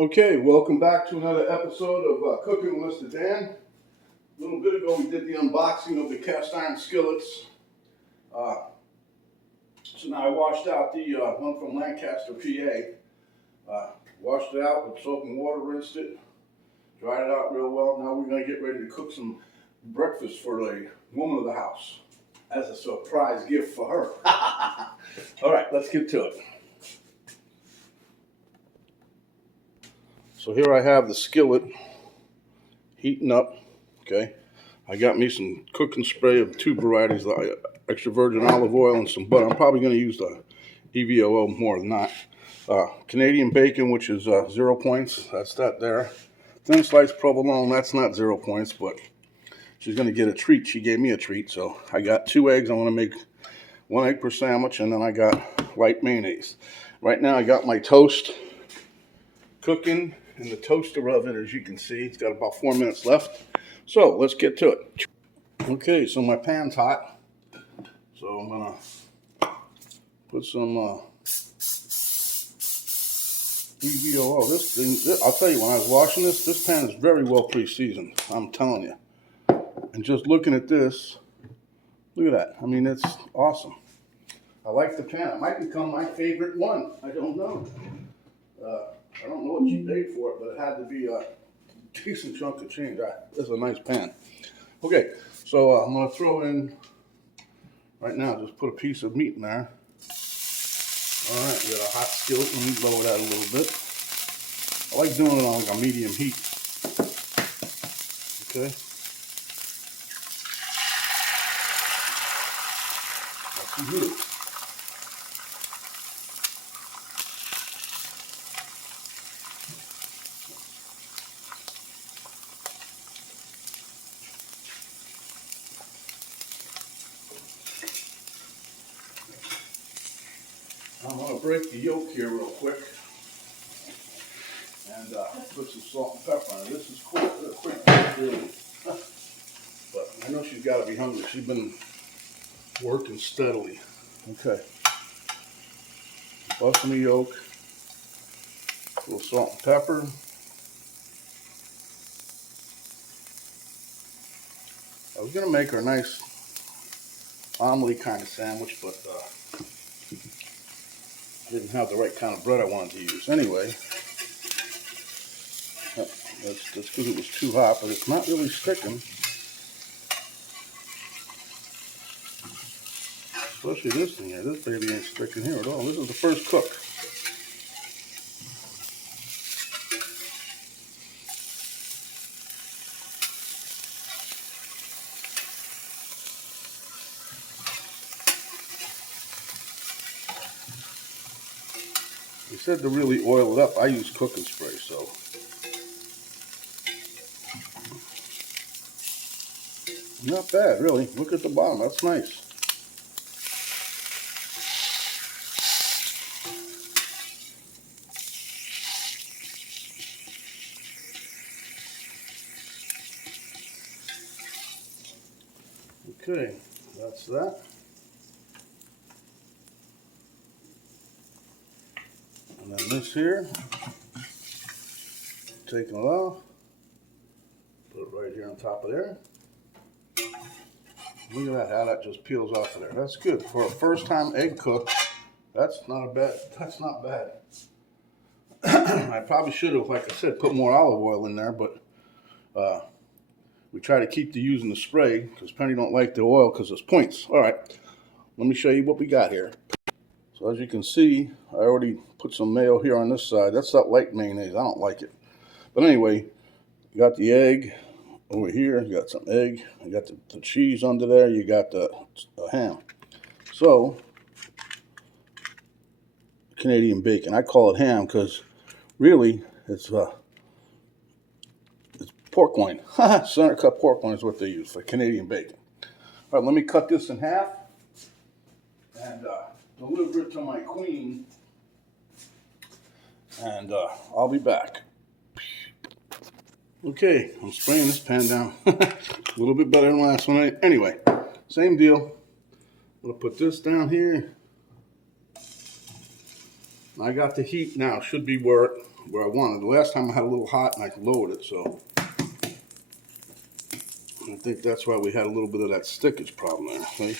Okay, welcome back to another episode of Cooking with Mr. Dan. A little bit ago we did the unboxing of the cast iron skillets. So now I washed out the one from Lancaster, PA. Washed it out with soap and water, rinsed it, dried it out real well. Now we're going to get ready to cook some breakfast for the woman of the house as a surprise gift for her. All right, let's get to it. So here I have the skillet heating up. Okay, I got me some cooking spray of two varieties, extra virgin olive oil and some butter. I'm probably going to use the EVOO more than not. Canadian bacon, which is 0 points. That's that there. Thin sliced provolone. That's not 0 points, but she's going to get a treat. She gave me a treat, so I got 2 eggs. I want to make 1 egg per sandwich, and then I got light mayonnaise. Right now I got my toast cooking in the toaster oven, as you can see. It's got about 4 minutes left. So let's get to it. Okay, so my pan's hot. So I'm gonna put some EVOO. This thing, I'll tell you, when I was washing this pan is very well pre-seasoned. I'm telling you. And just looking at this, look at that. I mean, it's awesome. I like the pan. It might become my favorite one. I don't know. I don't know what she paid for it, but it had to be a decent chunk of change. This is a nice pan. Okay, so I'm going to throw in, right now, just put a piece of meat in there. All right, we got a hot skillet. Let me lower that a little bit. I like doing it on like a medium heat. Okay. That's good. I'm going to break the yolk here real quick and put some salt and pepper on it. This is quick, really. But I know she's got to be hungry. She's been working steadily. Okay. Busting the yolk, a little salt and pepper. I was going to make her a nice omelet kind of sandwich, but didn't have the right kind of bread I wanted to use. Anyway, that's because it was too hot, but it's not really sticking. Especially this thing here. This baby ain't sticking here at all. This is the first cook. They said to really oil it up. I use cooking spray, so. Not bad, really. Look at the bottom. That's nice. Okay, that's that. And then this here, taking it off, put it right here on top of there. Look at that, how that just peels off of there. That's good. For a first time egg cook, that's not bad. I probably should have, like I said, put more olive oil in there, but we try to keep using the spray because Penny don't like the oil because it's points. All right, let me show you what we got here. So as you can see, I already put some mayo here on this side. That's that light mayonnaise. I don't like it. But anyway, you got the egg over here. You got some egg. You got the cheese under there. You got the ham. So, Canadian bacon. I call it ham because really it's pork loin. Center cut pork loin is what they use for Canadian bacon. All right, let me cut this in half and deliver it to my queen, and I'll be back. Okay, I'm spraying this pan down. A little bit better than last one. Anyway, same deal. I'm gonna put this down here. I got the heat now. Should be where where I wanted. The last time I had a little hot and I lowered it, so I think that's why we had a little bit of that stickage problem there. See?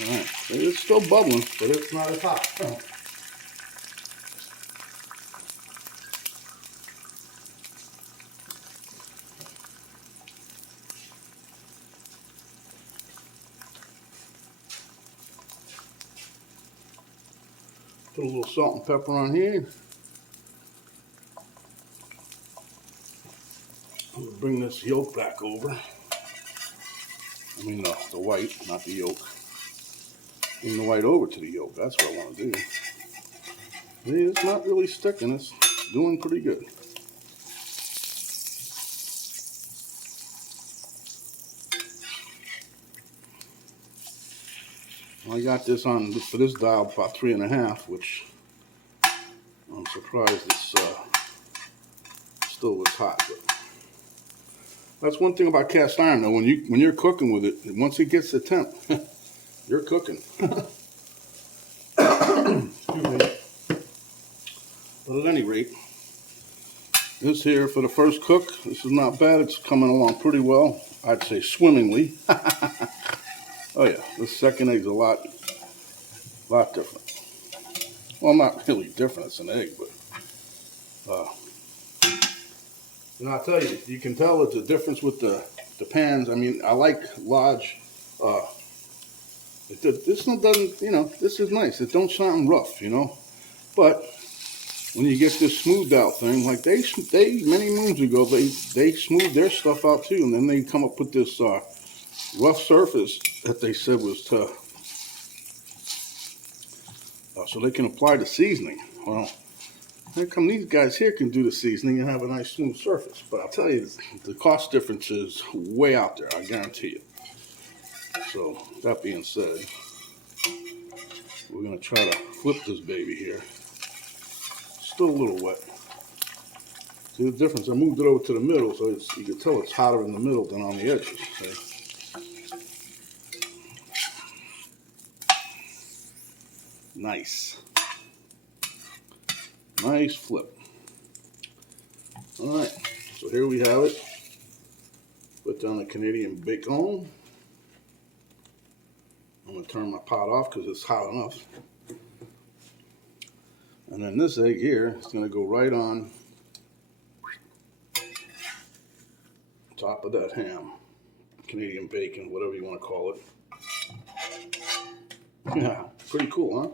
All right, it's still bubbling, but it's not as hot. Put a little salt and pepper on here. We'll bring this yolk back over. I mean the white, not the yolk. Bring the white over to the yolk. That's what I want to do. See, it's not really sticking. It's doing pretty good. I got this on for this dial about 3.5, which I'm surprised it's still was hot. But that's one thing about cast iron, though. When you're cooking with it, once it gets the temp, you're cooking. Excuse me. But at any rate, this here for the first cook, this is not bad. It's coming along pretty well. I'd say swimmingly. Oh yeah, this second egg's a lot different. Well, not really different. It's an egg, but and I'll tell you, you can tell it's a difference with the pans. I mean, I like large. This one doesn't, you know, this is nice. It don't sound rough, you know, but when you get this smoothed out thing, like they many moons ago, they smoothed their stuff out too, and then they come up with this rough surface that they said was to so they can apply the seasoning. Well, how come these guys here can do the seasoning and have a nice smooth surface? But I'll tell you, the cost difference is way out there, I guarantee you. So that being said, we're gonna try to flip this baby here. Still a little wet. See the difference? I moved it over to the middle, so you can tell it's hotter in the middle than on the edges. See? Nice. Nice flip. All right, so here we have it. Put down the Canadian bacon. I'm gonna turn my pot off because it's hot enough. And then this egg here is gonna go right on top of that ham. Canadian bacon, whatever you want to call it. Yeah, pretty cool, huh?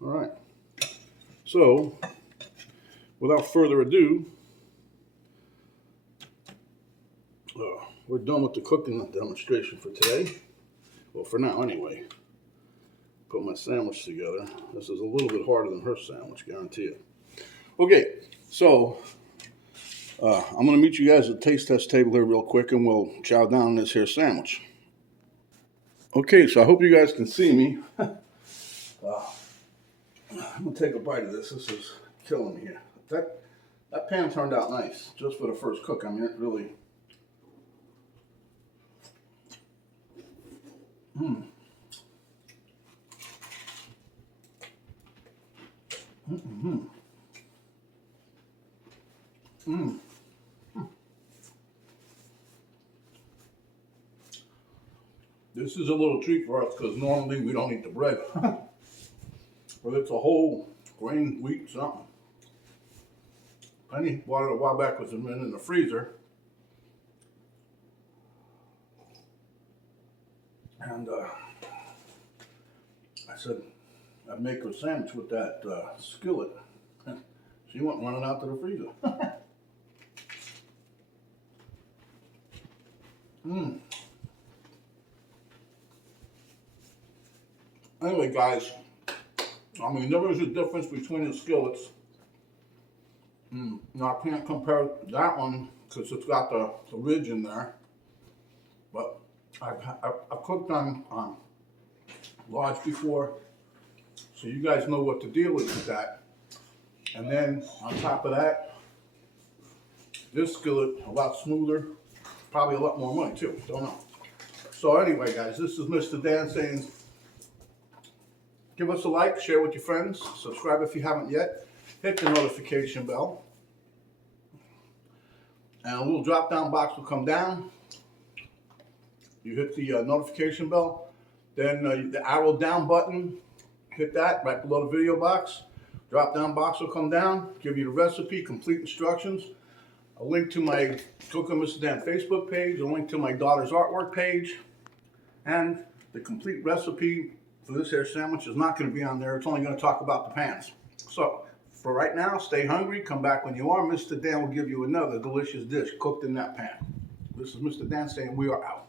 All right. So, without further ado, we're done with the cooking demonstration for today. Well, for now, anyway. Put my sandwich together. This is a little bit harder than her sandwich, guarantee you. Okay, so I'm going to meet you guys at the taste test table here real quick, and we'll chow down this here sandwich. Okay, so I hope you guys can see me. I'm going to take a bite of this. This is killing me here. That pan turned out nice, just for the first cook. I mean, it really... This is a little treat for us because normally we don't eat the bread. But it's a whole grain wheat something. Penny bought it a while back with them in the freezer. And I said I'd make her a sandwich with that skillet. She went running out to the freezer. Anyway, guys, I mean, there is a difference between the skillets. Now, I can't compare that one because it's got the ridge in there. But I've cooked on large before, so you guys know what the deal is with that. And then on top of that, this skillet a lot smoother, probably a lot more money too. Don't know. So anyway, guys, this is Mr. Dan saying Give us a like, share with your friends, subscribe if you haven't yet, hit the notification bell, and a little drop down box will come down. You hit the notification bell, then the arrow down button, hit that right below the video box. Drop down box will come down, give you the recipe, complete instructions, a link to my Cooking Mr. Dan Facebook page, a link to my daughter's artwork page, and the complete recipe for this here sandwich is not going to be on there. It's only going to talk about the pans. So for right now, stay hungry. Come back when you are. Mr. Dan will give you another delicious dish cooked in that pan. This is Mr. Dan saying we are out.